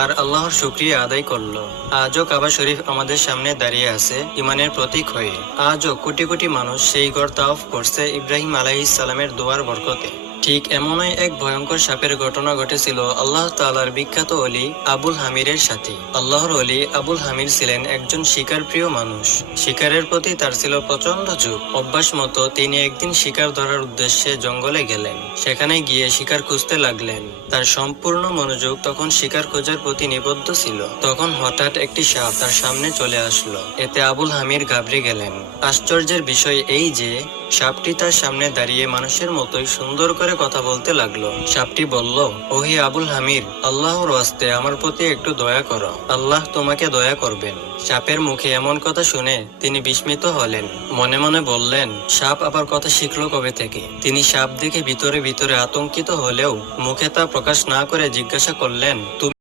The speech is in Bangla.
আর আল্লাহর শুকরিয়া আদায় করলো। আজও কাবা শরীফ আমাদের সামনে দাঁড়িয়ে আছে ইমানের প্রতীক হয়ে। আজও কোটি কোটি মানুষ সেই ঘর তাওয়াফ করছে ইব্রাহিম আলাইহিস সালামের দোয়ার বরকতে। ঠিক এমনই এক ভয়ঙ্কর সাপের ঘটনা ঘটেছিল আল্লাহ তাআলার বিখ্যাত অলি আবুল হামিরের সাথে। আল্লাহর অলি আবুল হামির ছিলেন একজন শিকার প্রিয় মানুষ। শিকারের প্রতি তার ছিল প্রচন্ড ঝোঁক। অভ্যাস মতো তিনি একদিন শিকার ধরার উদ্দেশ্যে জঙ্গলে গেলেন। সেখানে গিয়ে শিকার খুঁজতে লাগলেন। তার সম্পূর্ণ মনোযোগ তখন শিকার খোঁজার প্রতি নিবদ্ধ ছিল। তখন হঠাৎ একটি সাপ তার সামনে চলে আসলো। এতে আবুল হামির ঘাবড়ে গেলেন। আশ্চর্যের বিষয় এই যে সাপটি তার সামনে দাঁড়িয়ে মানুষের মতোই সুন্দর করে কথা বলতে লাগলো। সাপটি বলল, ওহে আবুল হামির, আল্লাহর ওয়াস্তে আমার প্রতি একটু দয়া করো, আল্লাহ তোমাকে দয়া করবেন। সাপের মুখে এমন কথা শুনে তিনি বিস্মিত হলেন। মনে মনে বললেন, সাপ আবার কথা শিখলো কবে থেকে? তিনি সাপ দেখে ভিতরে ভিতরে আতঙ্কিত হলেও মুখে তা প্রকাশ না করে জিজ্ঞাসা করলেন,